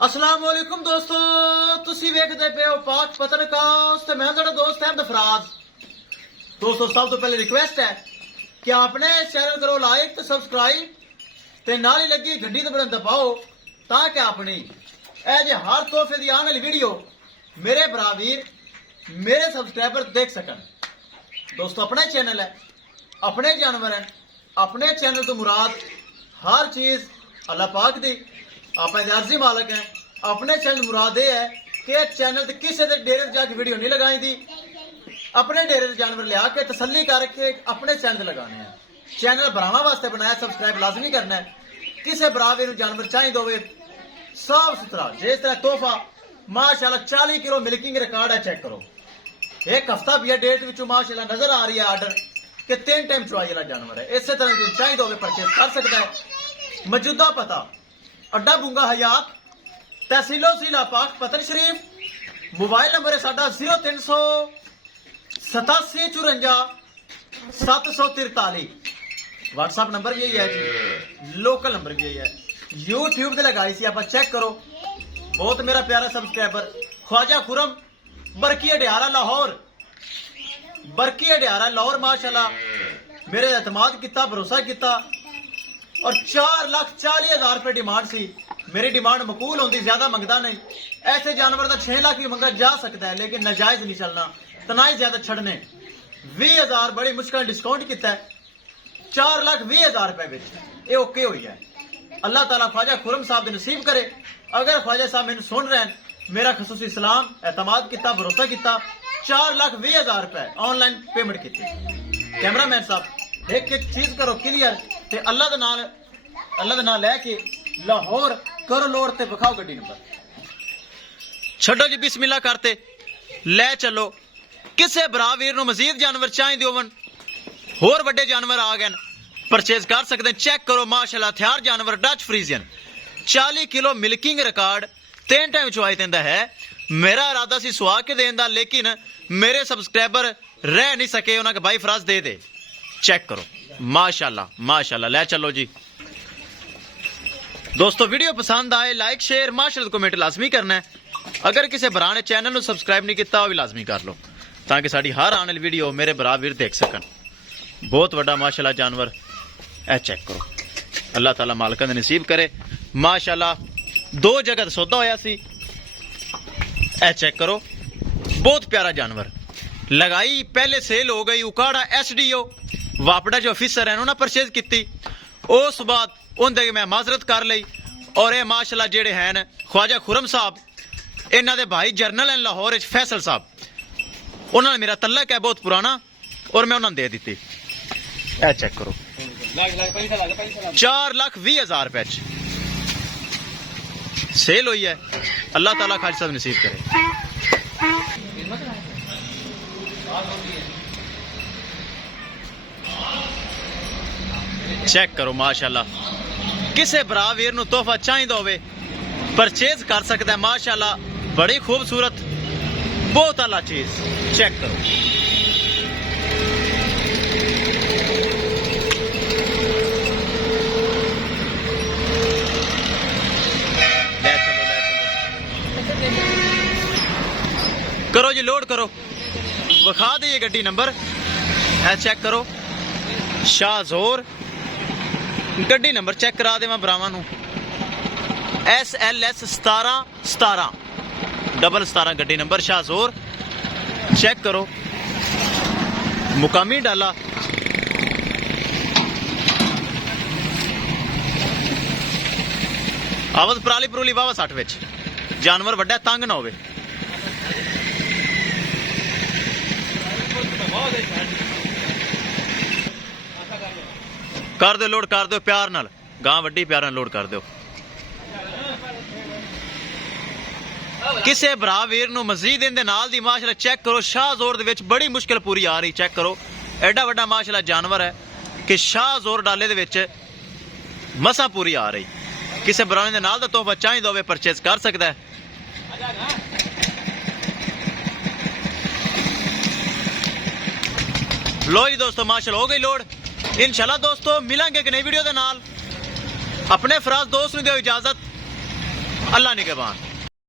अस्सलाम वालेकुम दोस्तों, तुसी वेखदे पे हो पाक पत्रकास्ट ते मैं तुहाडा दोस्त अहमद फराज। दोस्तों सब तो पहले रिक्वेस्ट है कि आपने चैनल करो लाइक ते सब्सक्राइब ते नाल ही लगी घंटी ते बटन दबाओ ताकि अपनी ए जे हर तोहफे दी आने वाली वीडियो मेरे भरा वीर मेरे सब्सक्राइबर देख सकन। दोस्तों अपना चैनल है, अपने जानवर हैं, अपने चैनल तो मुराद हर चीज अल्लाह पाक दी आप अर्जी मालक हैं। अपने चैनल मुराद ये है कि चैनल ते किसी के डेरे जाके वीडियो नहीं लगाई दी, अपने डेरे जानवर लिया के तसल्ली करके अपने चैनल लगाने हैं। चैनल भरावां वास्ते बनाया, सब्सक्राइब लाजमी करना है। किसी भरावे जानवर चाहिए होवे साफ सुथरा जिस तरह तोहफा माशाल्लाह 40 किलो मिल्किंग रिकॉर्ड है, चेक करो। एक हफ्ता भी है डेट विचों माशाल्लाह नजर आ रही है आर्डर कि 3 टाइम चुवाई वाला जानवर है। इस तरह जो चाहिए होवे परचेज कर सकता है। मौजूदा पता अड्डा बुंगा हयात तहसीलो सीला पाक पतन शरीफ, मोबाइल नंबर है साडा 0387 54 743। व्हाट्सएप नंबर भी यही है जी, लोकल नंबर भी यही है। यूट्यूब ते लगाई सी आप चेक करो। बहुत मेरा प्यारा सब्सक्राइबर ख्वाजा खुरम बरकी अडियारा लाहौर, बरकी अडियारा लाहौर माशाल्लाह मेरे एतमाद किया, भरोसा किया और 4,40,000 रुपए डिमांड सी। मेरी डिमांड मकबूल होती, ज्यादा मंगता नहीं। ऐसे जानवर का 6 लाख भी मंगा जा सकता है लेकिन नाजायज नहीं चलना, तनाई ज्यादा छड़ने। 20,000 बड़ी मुश्किल डिस्काउंट किया है 4,20,000 रुपए विच ये ओके हुई है। अल्लाह ताला ख्वाजा खुरम साहब दे नसीब करे। अगर ख्वाजा साहब मैंने सुन रहे हैं, मेरा खसूसी सलाम, एतमाद किया, भरोसा किया, 4,20,000 रुपए ऑनलाइन पेमेंट की। कैमरामैन साहब एक एक चीज करो क्लियर ते अल्लाह दे नाल लैके लाहौर करो लोड ते विखाओ गड्डी नंबर। छड्डो जी बिस्मिल्लाह करते ले चलो। किसे भरा वीर नूं मजीद जानवर चाहिए होवन, होर वड्डे जानवर आ गए परचेज कर सकते हैं। चेक करो माशाल्लाह हथियार जानवर Dutch Friesian 40 kilo milking record 3 time चुवाई देंदा है। मेरा इरादा सी सुहा के देन दा लेकिन मेरे सब्सक्राइबर रह नहीं सके, उन्होंने कहा भाई फराज दे दे। चेक करो माशाल्लाह माशाल्लाह। ले चलो जी दोस्तों, वीडियो पसंद आए लाइक शेयर माशाल्लाह कमेंट लाजमी करना है। अगर किसी भरा ने चैनल को सब्सक्राइब नहीं किया भी लाजमी कर लो ताकि साड़ी हर आने वाली वीडियो मेरे भरा वीर देख सकन। बहुत बड़ा माशाल्लाह जानवर ए चेक करो। अल्लाह ताला मालकां दे नसीब करे। माशाल्लाह 2 जगह सौदा होया सी। ए चेक करो, बहुत प्यारा जानवर। लगाई पहले सेल हो गई, उकाड़ा SDO वापड़ा जो ऑफिसर है उन्होंने परचेज की। उस बाद उनके मैं माजरत कर ली और ये माशाल्लाह जेड़े हैं ख्वाजा खुरम साहब, इन्हों के भाई जरनल हैं लाहौर फैसल साहब, उन्होंने मेरा तलक है बहुत पुराना और मैं उन्होंने दे दी। ए चेक करो 4,20,000 रुपए सेल हुई है। अल्लाह ताला खालिद साहब नसीब करे। चेक करो माशाल्लाह। किसे भरा वीर नूं तोहफा चाहिए होवे परचेज कर सकता है। माशाल्लाह बड़ी खूबसूरत बहुत आला चीज। चेक करो ले चलो करो जी, लोड करो, विखा दिए गड्डी नंबर। है चेक करो शाहजोर गड्डी नंबर चेक करा दे मैं भरावां नूं SLS 17 17 गड्डी नंबर शाहजोर। चेक करो मुकामी डाला। आवाज पराली परूली वावा 60 विच जानवर वड्डा तंग ना होवे। कर दो लोड, कर दो प्यार नाल, गां वड्डी प्यार नाल लोड कर दो। किसे भरा वीर नूं मजीद इहदे नाल दी माशाल्लाह चेक करो शाहजोर दे विच बड़ी मुश्किल पूरी आ रही। चेक करो एडा वड्डा माशाल्लाह जानवर है कि शाहजोर डाले दे विच मसा पूरी आ रही। किसे भरा दे नाल दा तोहफा चाहिए होवे परचेज कर सकदा है। लो जी दोस्तों माशाल्लाह हो गई लोड। इंशाल्लाह दोस्तों मिलेंगे एक नई वीडियो के नाल। अपने फराज दोस्त नूं दिओ इजाजत। अल्लाह निगहबान।